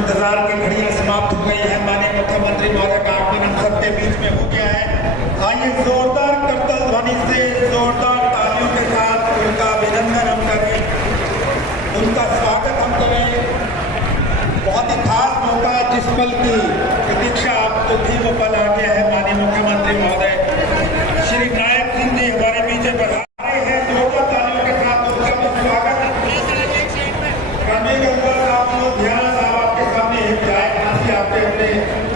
इंतजार की घड़ियां समाप्त हो गई है। माननीय मुख्यमंत्री महोदय का आगमन हम सबके बीच में हो गया है। आइए जोरदार करतल ध्वनि से, जोरदार तालियों के साथ उनका अभिनंदन हम करें, उनका स्वागत हम करें। बहुत ही खास मौका, जिस पल की प्रतीक्षा आपको थी वो पल आ गया है। माननीय मुख्यमंत्री महोदय श्री नायक सिंह जी हमारे पीछे बढ़ा रहे हैं। जोरदार तालियों के साथ उनका भी स्वागत करने के बाद आप ध्यान साहब आपके सामने एक चाय खांसी आपके अपने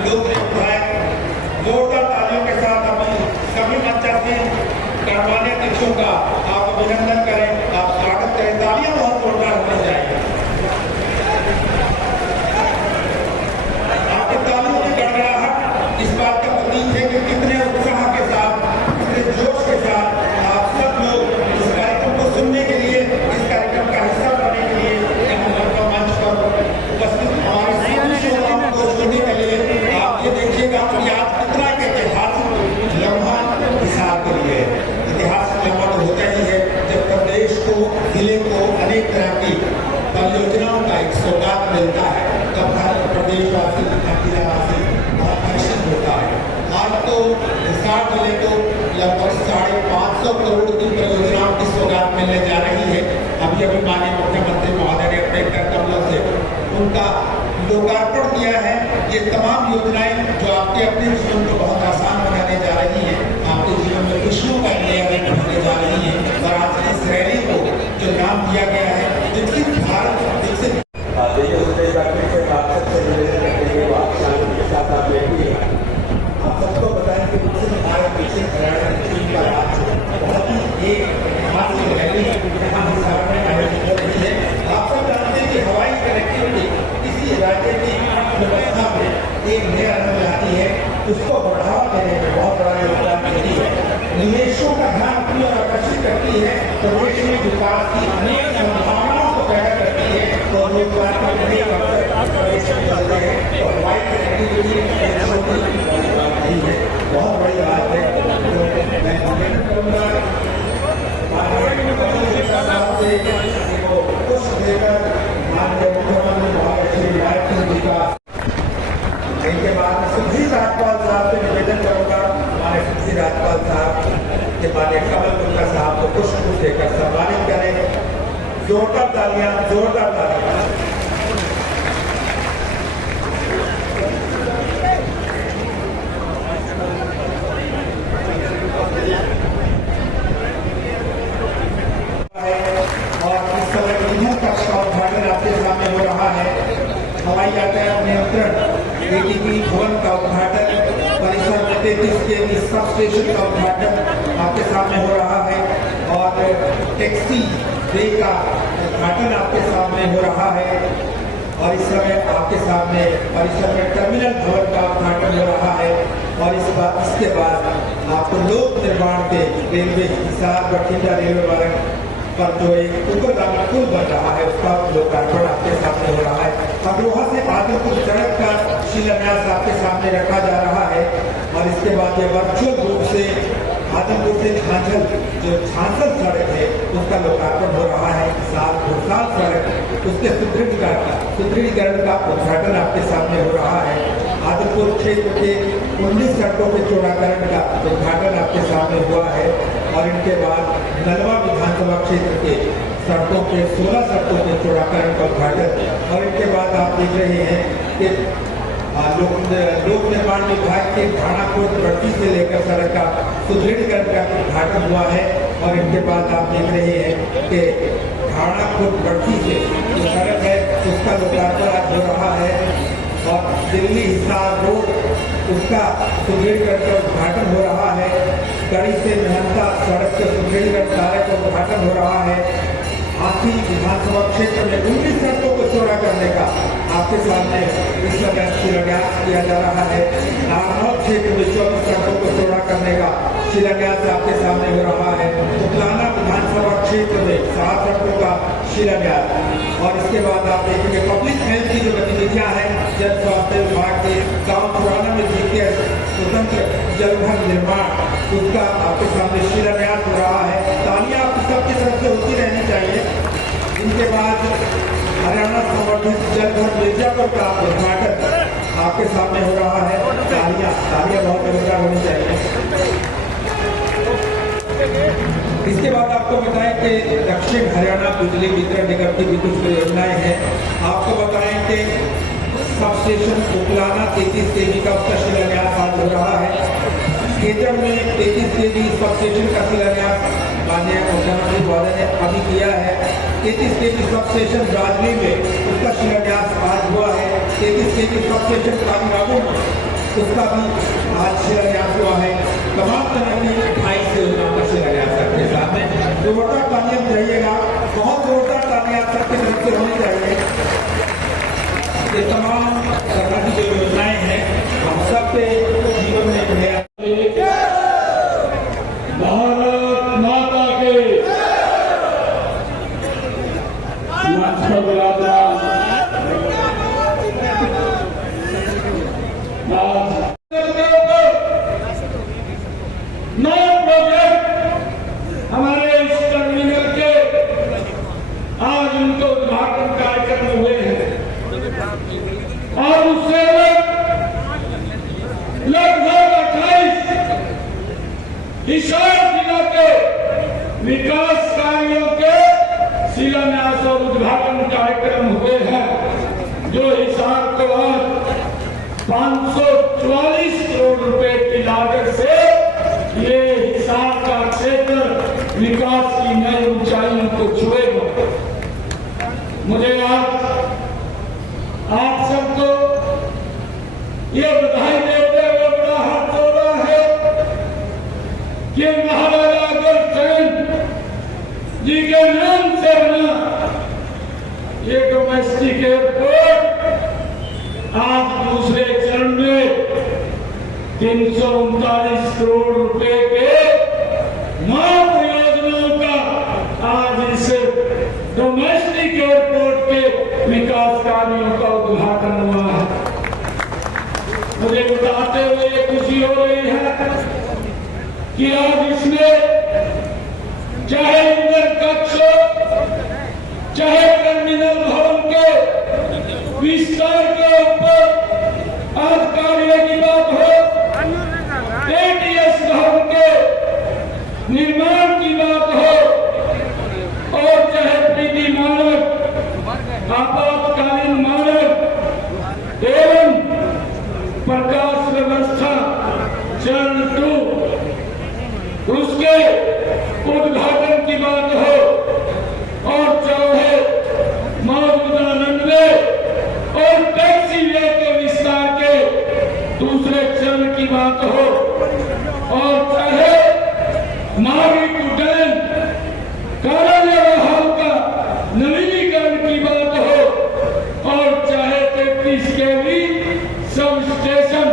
लोग उठाए। जोरदार तालियों के साथ अपनी सभी मंचासी गणमान्य अतिथियों का आप अभिनंदन करें, आप स्वागत करें। तालियां बहुत जोरदार होनी चाहिए। आपके तालियों की गड़गड़ाहट इस बात का प्रतीक है कि कितने उत्साह के साथ, कितने जोश के साथ आप सब लोग इस कार्यक्रम को सुनने के लिए, इस कार्यक्रम का हिस्सा बनने के लिए उपस्थित हमारे सभी को सुनने के लिए। आप ये देखिएगा कि आज कितना एक ऐतिहासिक लम्हा हिसाब के लिए। ऐतिहासिक लम्हा तो होता ही है जब प्रदेश को, जिले को अनेक तरह की परियोजनाओं का एक सौगात मिलता है, तब हर प्रदेशवासी, जिलावासी बहुत हर्षित होता है। आज तो हिसार जिले को लगभग 550 करोड़ की परियोजनाओं की सौगात मिलने जा रही है। अभी अभी माननीय मुख्यमंत्री महोदय ने अपने कमलों से उनका लोकार्पण किया है। ये तमाम योजनाएं जो आपके अपने जीवन को बहुत आसान बनाने जा रही हैं, आपके जीवन में खुशियों का नया रंग भरने जा रही हैं। और आज इस रैली को जो नाम दिया गया है विकसित भारत, विकसित आप सबको बताएं कि विकसित भारत, विकसित हरियाणा का राज बहुत ही एक रैली आयोजित हो रही है। आप सब जानते हैं कि हवाई कनेक्टिविटी किसी राज्य की व्यवस्था में एक नया रंग लाती है, उसको बढ़ावा देने में बहुत बड़ा योगदान देती है, निवेशों का ध्यान अपनी ओर आकर्षित करती है, प्रदेश में विकास की अनेक संभावनाओं को पैदा करती है और रोजगार का अनेक अवसर प्रदेश में चलते हैं। और हवाई कनेक्टिविटी नहीं है, बहुत बड़ी बात है। मैं करूँगा कुछ देकर माननीय मुख्यमंत्री महोदय श्री नायक सिंह जी का इनके बाद सुधीर राज्यपाल साहब से निवेदन करूंगा, हमारे सुधीर राज्यपाल साहब के माननीय कमल गुप्ता साहब को पुष्प देकर सम्मानित करें। जोरदार तालियां, जोरदार तालियां। हो रहा है हवाई यातायात नियंत्रण एटीपी भवन का उद्घाटन, परिसर में 33 के सब स्टेशन का उद्घाटन आपके सामने हो रहा है और टैक्सी वे का उद्घाटन आपके सामने हो रहा है। और इस समय आपके सामने परिसर में टर्मिनल भवन का उद्घाटन हो रहा है। और इसके बाद आपको लोक निर्माण के रेलवे हिसार बठिंडा रेलवे मार्ग पर जो एक ऊपरगामी पुल बन रहा है उसका लोकार्पण आपके सामने हो रहा है। अग्रोहा से आदिपुर सड़क का शिलान्यास आपके सामने रखा जा रहा है। और इसके बाद ये वर्चुअल रूप से आदिपुर से झांझल जो झांझल सड़क है उसका लोकार्पण हो रहा है। घुड़साल सड़क उसके सुदृढ़ीकरण का उद्घाटन आपके सामने हो रहा है। आदिपुर क्षेत्र के 19 सड़कों के चौड़ाकरण का उद्घाटन आपके सामने हुआ है। और इनके बाद नलवा विधानसभा क्षेत्र के सड़कों के 16 सड़कों के चौड़ाकरण का उद्घाटन। और इनके बाद आप देख रहे हैं कि लोक निर्माण विभाग के भाणापुर भर्ती से लेकर सड़क का सुदृढ़ीकरण का उद्घाटन हुआ है। और इनके बाद आप देख रहे हैं कि भाणापुर भर्ती से जो सड़क है उसका लोकार्पण आज हो रहा है। और दिल्ली हिसार रोड उसका सुदृढ़ीकरण का उद्घाटन हो रहा है। गढ़ी से मेहनता सड़क के सुदृढ़ीकरण कार्य का उद्घाटन हो रहा है। हाथी विधानसभा क्षेत्र में 19 सड़कों को चौड़ा करने का आपके सामने इस समय शिलान्यास किया जा रहा है। नारनौल क्षेत्र में 24 सड़कों को चौड़ा करने का शिलान्यास आपके सामने हो रहा है। उतलाना विधानसभा क्षेत्र में 7 सड़कों का शिलान्यास। और इसके बाद आप देखेंगे पब्लिक हेल्थ की जो गतिविधियां हैं, जन स्वास्थ्य विभाग के गाँव पुराना में जीते स्वतंत्र जलघर निर्माण उसका आपके सामने शिलान्यास हो रहा है। तालियां आप सबकी तरफ से होती रहनी चाहिए। इनके बाद हरियाणा संवर्धित जलघर मिर्जा परिसर का उद्घाटन आपके सामने हो रहा है। तालियां बहुत जोरदार होनी चाहिए। इसके बाद आपको बताएं कि दक्षिण हरियाणा बिजली वितरण निगम की भी कुछ परियोजनाएं हैं। आपको बताएं कि सब स्टेशन उकलाना 33 kV का उसका शिलान्यास आज हो रहा है। केजम में 33 kV सब स्टेशन का शिलान्यास माननीय मुख्यमंत्री महोदय ने अभी किया है। 33 kV सब स्टेशन राजवी में उसका शिलान्यास आज हुआ है। 33 kV सब स्टेशन कालीबागू उसका भी आज शिलान्यास हुआ है। तमाम तरह की 28 योजनाओं का शिलान्यास आपके सामने। जोरदार तालियां चाहिएगा, बहुत जोरदार तालियां सबके तरफ से होनी चाहिए। ये तमाम सरकार की जो योजनाएं हैं हम सबके जीवन में जो है। भारत माता के नौ प्रोजेक्ट हमारे इस टर्मिनल के आज उनको उद्घाटन कार्यक्रम हुए हैं और उससे लगभग 28 हिसार जिला के विकास कार्यों के शिलान्यास और उद्घाटन कार्यक्रम हुए हैं, जो हिसार को आज 544 करोड़ रुपए की लागत से ये हिसार का क्षेत्र विकास की नई ऊंचाइयों को छुएगा। मुझे आज आप सबको ये बधाई देते हुए बड़ा हाथ हो रहा है कि महाराजा अग्रसेन जी के नाम से बना ये डोमेस्टिक एयरपोर्ट आज दूसरे चरण में 339 करोड़ रुपए के 9 परियोजनाओं का आज इस डोमेस्टिक एयरपोर्ट के विकास कार्यों का उद्घाटन हुआ है। मुझे बताते हुए खुशी हो रही है कि आज इसमें चाहे इंदर कक्ष चाहे टर्मिनल भवन के विस्तार के ऊपर आज कार्य की बात हो, एटीएस भवन के निर्माण की बात हो और चाहे प्रीति मानक आपातकालीन मानक एवं प्रकाश व्यवस्था चरण 2 उसके उद्घाटन की बात हो और चाहे मौजूदा रनवे और टैक्सी वे के विस्तार के दूसरे चरण की बात हो और चाहे मावी टू डैम कार्यालय हाल का नवीनीकरण की बात हो और चाहे 33 kV सब स्टेशन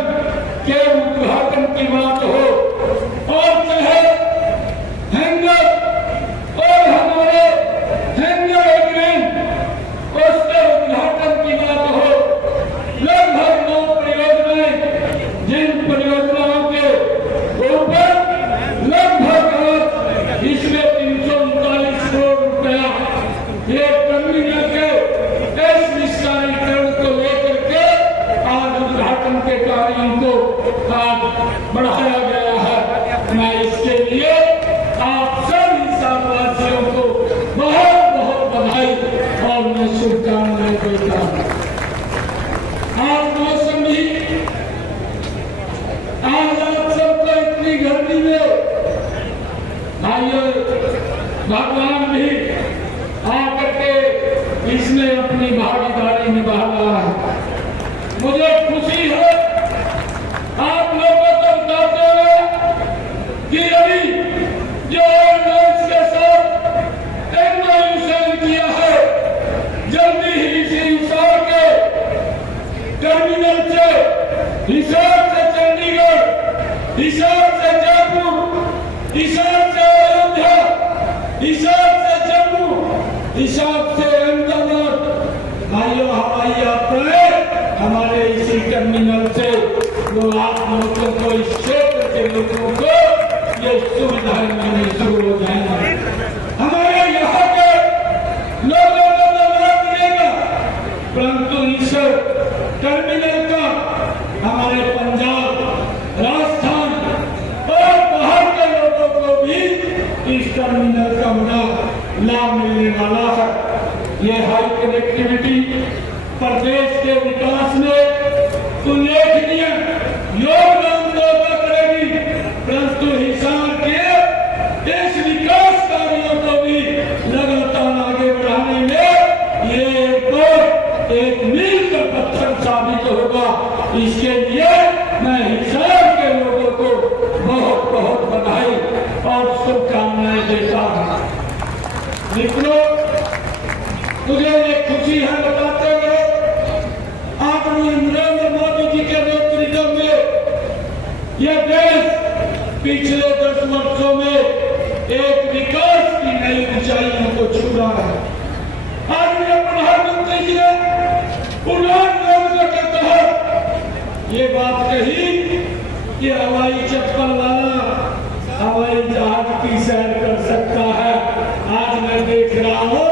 के उद्घाटन की बात हो और चाहे हैंगर और हमारे हैंगर एग्रीमेंट उसके उद्घाटन की बात हो। लगभग 9 परियोजनाएं, जिन परियोजनाओं के ऊपर लगभग आज इसमें 339 करोड़ रुपया ये टर्मिनल के इस विस्तारीकरण को लेकर के आज उद्घाटन के कार्यों को आज बढ़ाया गया है। मैं इसके लिए आप सब हिसारवासियों को बहुत बहुत बधाई और मैं शुभकामनाएं देता हूँ। आज मौसम भी आज आप सबको इतनी गर्मी में भाइयों भगवान भी आकर के इसमें अपनी भागीदारी निभा रहा है। मुझे खुशी है आप लोगों को बताते हुए कि अभी जो एयरलाइंस के साथ एमओयू साइन किया है, जल्दी ही इसी हिसार के टर्मिनल से हिसार से चंडीगढ़, हिसार से जयपुर, हिसार से अयोध्या, हिसार से जम्मू, हिसार से अहमदाबाद भाइयों हवाई यात्राएं हमारे इसी टर्मिनल से जो आप लोगों को इस क्षेत्र के लोगों को ये सुविधाएं मिलनी शुरू हो जाएंगी। हमारे यहाँ के लोगों को तो लाभ मिलेगा, परंतु इस ये हाई कनेक्टिविटी प्रदेश के विकास में उल्लेखनीय योगदान देता करेगी, परंतु हिसार के इस विकास कार्यों को भी लगातार आगे बढ़ाने में ये एयरपोर्ट एक मील का पत्थर साबित होगा। इसके लिए मैं हिसार के लोगों को बहुत बहुत बधाई और शुभकामनाएं देता हूँ। मित्रों, मुझे ये खुशी है बताते हुए, आदरणीय नरेंद्र मोदी जी के नेतृत्व में यह देश पिछले 10 वर्षों में एक विकास की नई ऊंचाइयों को छू रहा है। आदरणीय प्रधानमंत्री जी ने उड़ान योजना के तहत ये बात कही कि हवाई चप्पल वाला हवाई जहाज की सैर कर सकता है। आज मैं देख रहा हूँ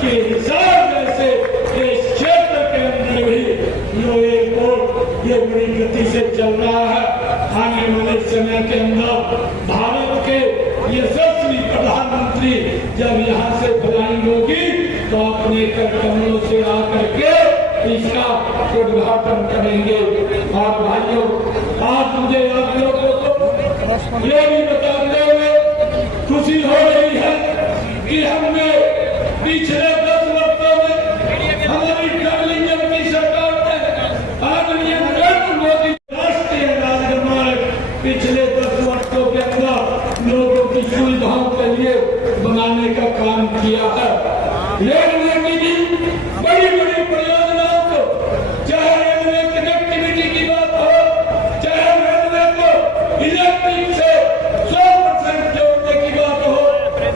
कि हिसार जैसे इस क्षेत्र के अंदर भी ये एयरपोर्ट ये बड़ी गति से चल रहा है। आने वाले समय के अंदर भारत के यशस्वी प्रधानमंत्री जब यहाँ से फ्लाइंग होगी तो अपने कमरों से आकर के इसका उद्घाटन करेंगे। और भाइयों, आज मुझे आप लोगों को ये भी बताते हुए खुशी हो रही है कि हमने पिछले 10 वर्षों में हमारी टर्लिंगन की सरकार ने आदरणीय नरेंद्र मोदी राष्ट्रीय राजमार्ग पिछले 10 वर्षों के अंदर लोगों की सुविधाओं के लिए बनाने का काम किया है। रेलवे की भी बड़ी बड़ी परियोजनाओं को, चाहे रेलवे कनेक्टिविटी की बात हो, चाहे रेलवे को इलेक्ट्रिक से 100% जोड़ने की बात हो,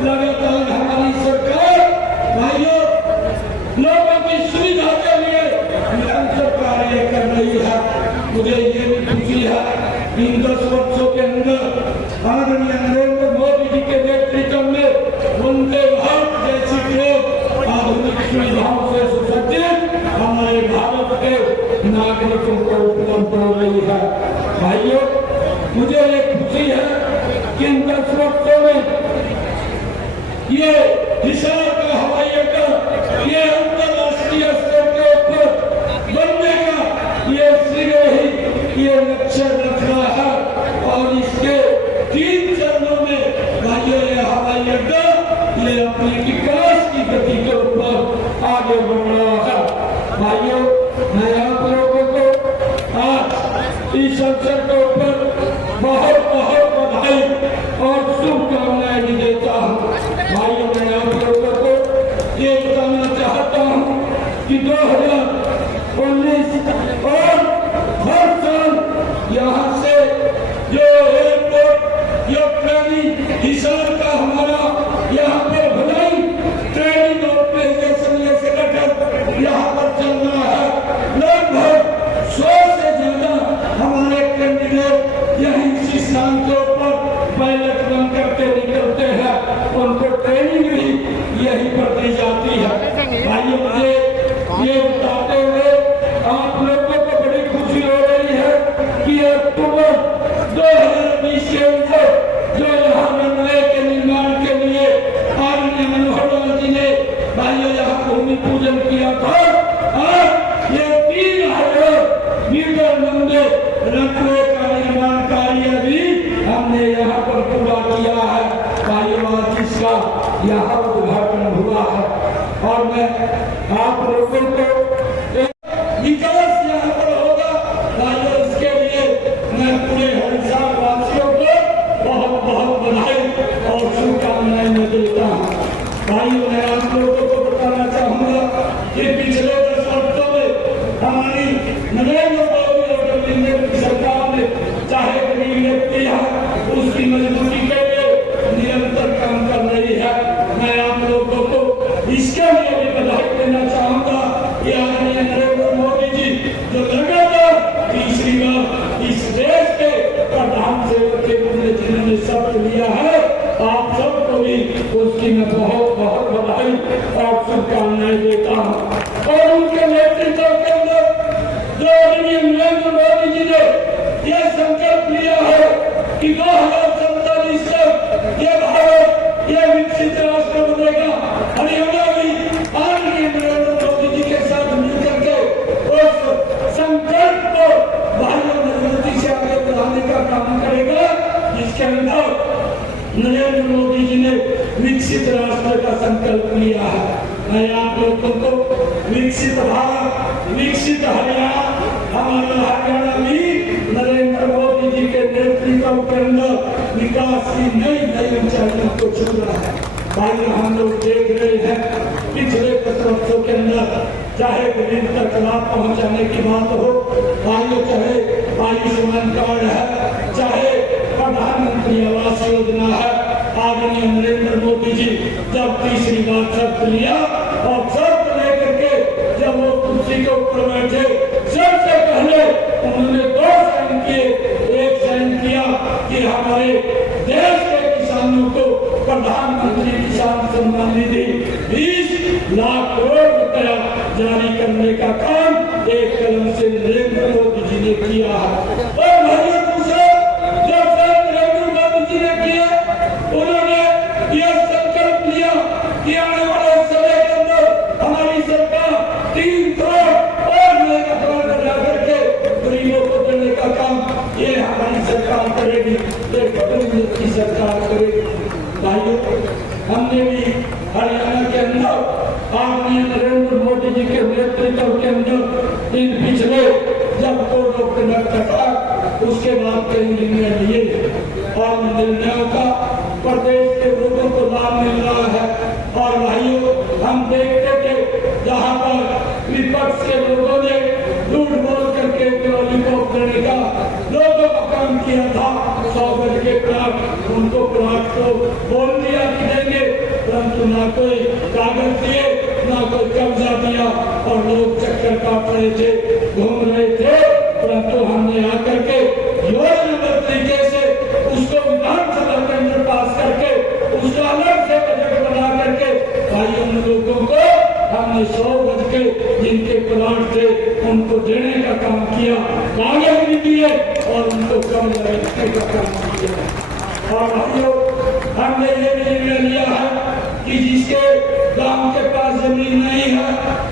लगातार हमारी सरकार भाइयों लोगों की सुविधा के लिए निरंतर कार्य कर रही है। मुझे ये भी खुशी है इन 10 वर्षों के अंदर आदरणीय नरेंद्र मोदी जी के नेतृत्व में वंदे भारत जैसी ट्रेन आधुनिक सुविधाओं से सुसज्जित हमारे भारत के नागरिकों को उपलब्ध हो रही है। भाइयों, मुझे ये खुशी है कि इन 10 वर्षों में ये हिसार का हवाई अड्डा ये अंतर्राष्ट्रीय स्तर के ऊपर बनने का ये सिरे ही ये लक्ष्य रख रहा है। और इसके 3 चरणों में भाइयों ये हवाई अड्डा ये अपने विकास की गति के ऊपर आगे बढ़ रहा है। भाइयों, मैं आप लोगों को आज इस अवसर के ऊपर बहुत बहुत बधाई और शुभकामनाएं भी देता हूँ। भाइयों, मैं आप लोगों को ये बताना चाहता हूँ कि 2019 और हर साल यहाँ से जो एयरपोर्ट जो ट्रेनिंग हिसार का हमारा यहाँ पर भलाई ट्रेनिंग ऑर्गेनाइजेशन ये संगठन यहाँ पर चल रहा है। लगभग 100 से ज्यादा हमारे कैंडिडेट यही इसी स्थान के ऊपर पायलट बन करके निकलते हैं, उनको ट्रेनिंग भी यहीं पर दी जाती है। भाइयों, मुझे ये बताते हुए आप लोगों को बड़ी खुशी हो रही है कि अक्टूबर 2020 के अंदर जो यहाँ रनवे के निर्माण के लिए आदरणीय मनोहर लाल जी ने भाइयों यहाँ भूमि पूजन किया था। आज ये 3000 मीटर लंबे रनवे का निर्माण कार्य भी हमने यहाँ पर पूरा किया है। भाइयों, आज इसका यहाँ उद्घाटन हुआ है और मैं आप लोगों को विकास यहाँ पर होगा। भाइयों, इसके लिए मैं पूरे हिसार वासियों को बहुत बहुत बधाई और शुभकामनाएं मैं देता हूँ। भाइयों, मैं आप लोगों को बताना चाहूँगा कि पिछले 10 वर्षों में हमारी नरेंद्र मोदी और केंद्र की सरकार ने चाहे गरीब व्यक्ति है उसकी मजबूती के लिए निरंतर काम कर रही है। मैं आप लोगों को इसके लिए भी बधाई देना चाहूँगा कि आदरणीय नरेंद्र मोदी जी जो लगातार तीसरी बार इस देश के प्रधान सेवक के रूप में जिन्होंने शपथ लिया है, आप सबको भी उसकी मैं बहुत बहुत बधाई और शुभकामनाएं देता हूँ। और उनके नेतृत्व के अंदर जो आदरणीय नरेंद्र मोदी जी ने यह संकल्प लिया है कि 2047 तक ये भारत ये विकसित राष्ट्र बनेगा। हरियाणा भी आदरणीय विकसित भारत, विकसित हरियाणा, हमारा हरियाणा भी नरेंद्र मोदी जी के नेतृत्व के अंदर विकास की नई नई ऊंचाइयों को छू रहा है। भाई हम लोग देख रहे हैं पिछले 10 वर्षों के अंदर चाहे गरीब तक लाभ पहुंचाने की बात हो, भाइयों चाहे आयुष्मान कार्ड है, चाहे प्रधानमंत्री आवास योजना है, आदरणीय नरेंद्र मोदी जी जब तीसरी बार शर्त लिया और शर्त लेकर के जब वो कुर्सी के ऊपर बैठे, सबसे पहले उन्होंने 2 साइन किए। एक साइन किया कि हमारे देश के किसानों को प्रधानमंत्री किसान सम्मान निधि 20 लाख करोड़ रुपया जारी करने का काम एक कदम से नरेंद्र मोदी जी ने किया है। और भाइयों दूसरा जो नरेंद्र मोदी जी ने किया, उन्होंने यह संकल्प लिया कि आने वाले समय के अंदर हमारी सरकार 3 करोड़ और नए मकान बना करके गरीबों को देने का काम ये हमारी सरकार करेगी, ये गठबंधन की सरकार करेगी। भाइयों हमने भी हरियाणा के अंदर आदरणीय नरेंद्र मोदी जी के नेतृत्व के अंदर इन पिछले जब कोड ऑफ कंडक्ट था उसके बाद कई निर्णय लिए और निर्णयों का प्रदेश के लोगों को लाभ मिल रहा है। और भाइयों हम देखते थे जहाँ पर विपक्ष के लोगों ने झूठ बोल करके लॉलीपॉप देने का लोगों का काम किया था, 100 गज के प्लाट उनको प्लाट को बोल दिया कि देंगे, परंतु ना कोई कागज दिए ना कोई कब्जा दिया और लोग चक्कर काट रहे थे, घूम रहे थे। परंतु हमने आकर के योजनाबद्ध तरीके से उसको विधानसभा के अंदर पास करके उसका अलग से बजट बना करके भाई उन लोगों को हमने 100 गज के जिनके प्लाट थे उनको देने का काम किया, कागज भी दिए और उनको कब्जा रखने का काम किया। और भाइयों हमने ये निर्णय लिया है कि जिसके गांव के पास जमीन नहीं है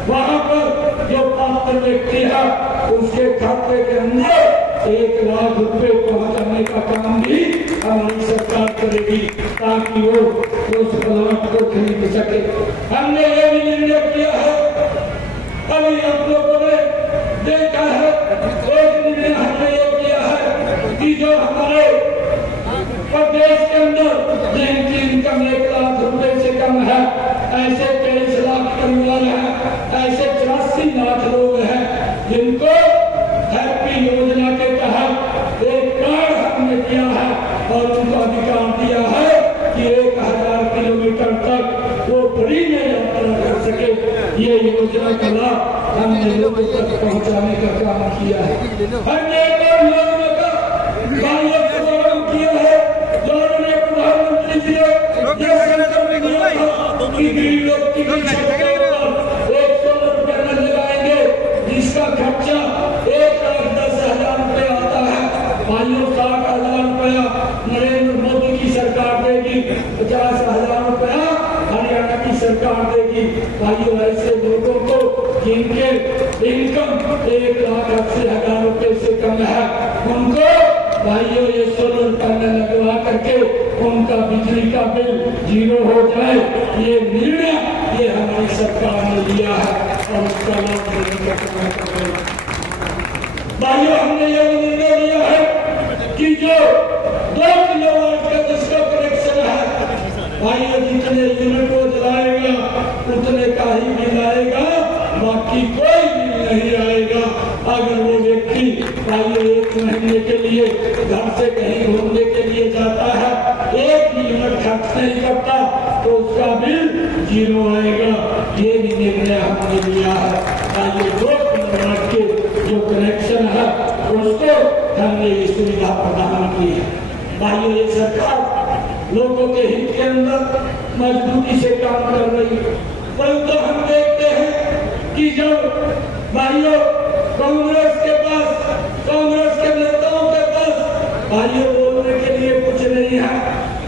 वहां पर जो पात्र व्यक्ति है उसके खाते के अंदर 1 लाख रुपए पहुंचाने का काम भी हमारी सरकार करेगी ताकि वो उस प्लाट को खरीद सके। हमने ये भी निर्णय किया है, अभी आप लोगों ने देखा है, एक निर्णय हमने ये किया है कि जो हमारे प्रदेश के अंदर जिनकी इनकम 1 लाख रुपए से कम है, ऐसे 23 लाख परिवार हैं, ऐसे 84 लाख लोग हैं जिनको हैप्पी योजना के तहत एक कार्ड हमने दिया है और उनको अधिकार दिया है कि 1000 किलोमीटर तक वो फ्री में यात्रा कर सके। ये योजना का लाभ हमने लोगों तक पहुंचाने का काम किया है। हमने एक और योजना का शुभारंभ किया है जो हमने प्रधानमंत्री जी ने संकल्प लिया था कि गरीब लोग की जिसका खर्चा 1,10,000 रुपए आता है, भाइयों 60,000 रुपया नरेंद्र मोदी की सरकार देगी, 50,000 रुपया हरियाणा की सरकार देगी। भाइयों ऐसे लोगों को जिनके इनकम 1,80,000 रुपए से कम है उनको भाइयों ये सोलर पैनल लगवा करके उनका बिजली का बिल 0 हो जाए, ये निर्णय ये हमारी सरकार ने लिया है और उसका लाभ देने का काम कर रहे हैं। भाइयों हमने ये निर्णय लिया है कि जो 2 किलोवाट का जिसका कनेक्शन है, भाइयों जितने यूनिट वो जलाएगा उतने का ही बिल आएगा, बाकी कोई बिल नहीं आएगा। अगर वो व्यक्ति भाइयों 1 महीने के लिए घर से कहीं घूमने के लिए जाता है, 1 यूनिट खर्च नहीं करता तो उसका बिल 0 आएगा। ये भी निर्णय हमने लिया है। ये 2 किलोवाट के जो कनेक्शन है उसको हमने ये सुविधा प्रदान की है। भाइयों ये सरकार लोगों के हित के अंदर मजबूती से काम कर रही है, परंतु हम देखते हैं कि जब भाइयों कांग्रेस के नेताओं के पास भाइयों बोलने के लिए कुछ नहीं है,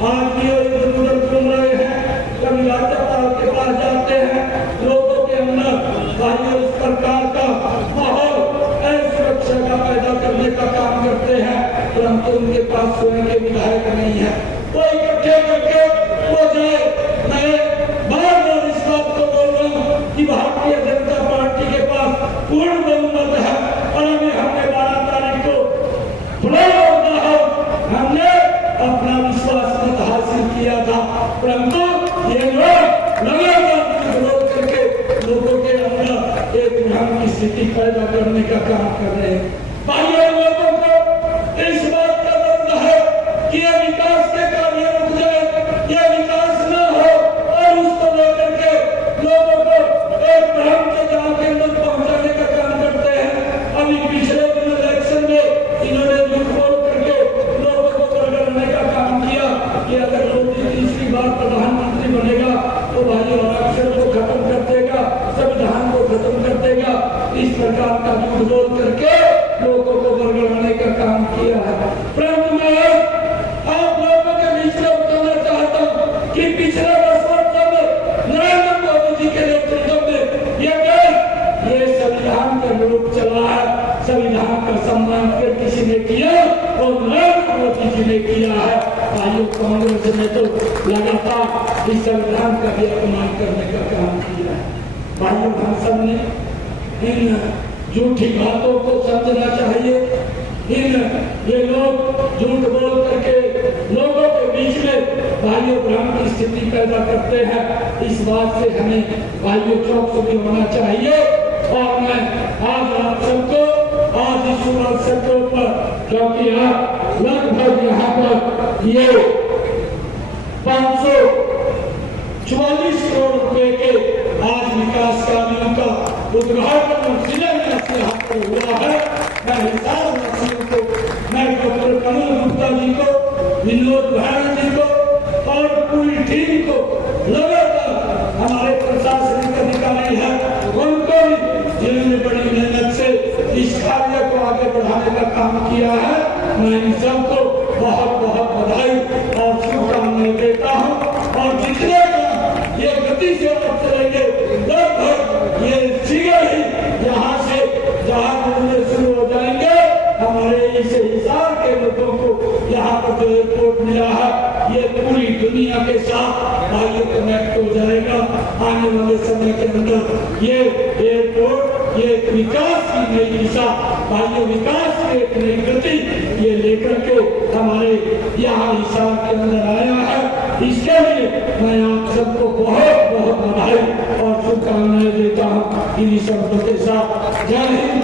आदमी इधर उधर घूम रहे हैं, कभी राज्यपाल के पास जाते हैं, लोगों के अंदर भाइयों इस प्रकार का माहौल असुरक्षा का पैदा करने का काम करते हैं, परंतु उनके पास स्वयं के विधायक नहीं है। वो इकट्ठे करके वो जाए। मैं बार बार इस बात को बोल रहा हूँ कि भारतीय जनता पार्टी संविधान की स्थिति पैदा करने का काम कर रहे हैं। भाइयों, लोगों को इस बात का दर्द है कि ये विकास के कार्य रुक जाए, ये विकास न हो, और उसको लेकर के लोगों को एक भ्रम के जाल के अंदर पहुंचाने का काम करते हैं। अभी पिछले दिन इलेक्शन में इन्होंने झूठ बोल करके लोगों को बरगलाने का काम किया कि अगर मोदी तीसरी बार प्रधानमंत्री बनेगा तो भाई आरक्षण को खत्म कर देगा, संविधान को खत्म कर देगा। इस प्रकार का झूठ बोल करके लोगों को बरगलाने का काम किया है। परंतु मैं आप लोगों के बीच में बताना चाहता हूँ कि पिछले 10 वर्षों में नरेंद्र मोदी जी के नेतृत्व में ये संविधान का विरोध चला है। संविधान का सम्मान फिर किसी ने किया और नरेंद्र मोदी जी ने किया है। भाइयों, कांग्रेस ने तो लगातार इस संविधान का भी अपमान करने का काम किया है। भाइयों, हम सब ने इन झूठी बातों को समझना चाहिए। ये लोग झूठ बोल करके लोगों के बीच में भाइयों भ्रम की स्थिति पैदा करते हैं। इस बात से हमें भाइयों चौकसी होना चाहिए। और मैं आज आप सबको आज इस अवसर के ऊपर, क्योंकि आप लगभग यहाँ पर ये 544 करोड़ रुपए के आज विकास कार्यों का उद्घाटन और शिलान्यास यहाँ पर हुआ है। मैं हिसार वासियों को, मैं डॉक्टर कमल गुप्ता जी को, विनोद भारण जी को और पूरी टीम को, लगातार हमारे प्रशासनिक अधिकारी हैं उनको भी, जिन्होंने बड़ी मेहनत से इस कार्य को आगे बढ़ाने का काम किया है, मैं इन सबको बहुत बहुत बधाई और शुभकामनाएं देता हूँ। और जितने काम ये गति से चलेंगे, लगभग ये शीघ्र ही यहाँ से जहाज उड़ने शुरू हो जाएंगे। हमारे इस हिसार के लोगों को यहाँ पर जो एयरपोर्ट मिला है, ये पूरी दुनिया के साथ भाइयों कनेक्ट हो जाएगा। आने वाले समय के अंदर ये एयरपोर्ट, ये विकास की नई दिशा, भाइयों विकास की एक नई गति ये लेकर के हमारे यहाँ हिसार के अंदर आया है। इसके लिए मैं आप सबको बहुत बहुत बधाई और शुभकामनाएं देता हूँ। इन्हीं शब्दों के साथ जय हिंद।